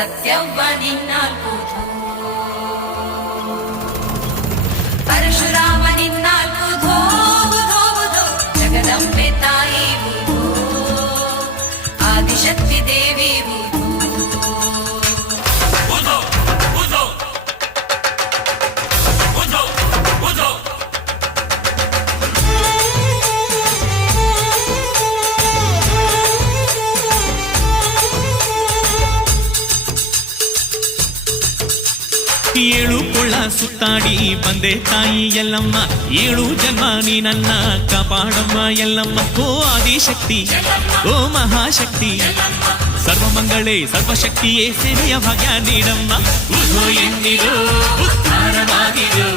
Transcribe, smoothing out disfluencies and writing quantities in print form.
ಸತ್ಯವ್ವ ನಿನ್ನಾಲ್ಕುದು ಪರಶುರಾಮ ನಿನ್ನಾಲ್ಕುದು ಬುಧೋ ಬುಧೋ ಜಗದಂಬೆ ತಾಯಿ ಬುಧೋ ಆದಿಶಕ್ತಿ ದೇವಿ ಏಳು ಕೊಳ್ಳ ಸುತ್ತಾಡಿ ಬಂದೆ ತಾಯಿ ಎಲ್ಲಮ್ಮ, ಏಳು ಜನ್ಮ ನೀ ನನ್ನ ಕಾಪಾಡಮ್ಮ ಎಲ್ಲಮ್ಮ. ಓ ಆದಿಶಕ್ತಿ, ಓ ಮಹಾಶಕ್ತಿ, ಸರ್ವಮಂಗಳೇ ಸರ್ವಶಕ್ತಿಯೇ ಸೇವೆಯ ಭಾಗ್ಯ ನೀಡಮ್ಮ. ಉಧೋ ಎನ್ನಿರೋ ಉದ್ಧಾರವಾಗಿರೋ